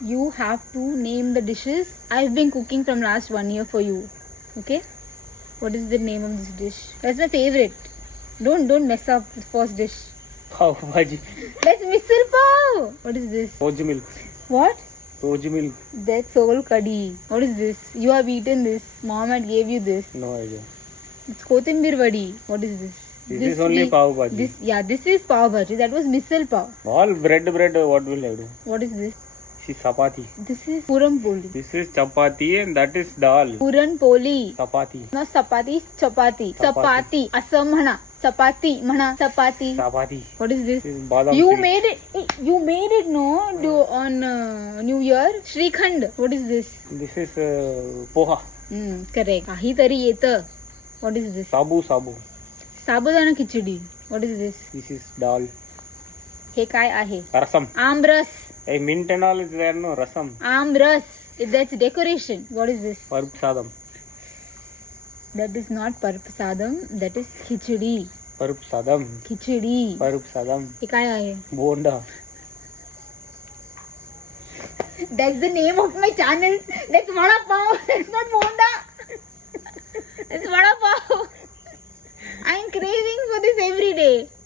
You have to name the dishes I've been cooking from last 1 year for you. Okay? What is the name of this dish? That's my favorite. Don't mess up the first dish. Pav bhaji. That's misal pav. What is this? Rose milk. What? Rose milk. That's soul curry. What is this? You have eaten this. Mom had gave you this. No idea. It's kothambir vadi. What is this? This is only pav bhaji. This is pav bhaji. That was misal pav. All bread. What will I do? What is this? This is chapati. This is puran poli. This is chapati and that is dal. Puran poli. Chapati. No चपाती चपाती चपाती असं म्हणा चपाती म्हणा चपाती. Chapati. What is this? This is badam You seeds. made it no on New Year. Shrikhand. What is this? This is poha. Correct. काहीतरी येतं. What is this? Sabu. Sabudana khichdi. What is this? This is dal. हे काय आहे? Rasam. Aamras. Hey, mint and all is there, no? Rasam. Aamras. That's decoration. What is this? Parp sadam. That is not parpasadam. That is khichdi. Parp sadam. Khichdi. Parp sadam. हे काय आहे? Bonda. That's the name of my channel. That's vada pav.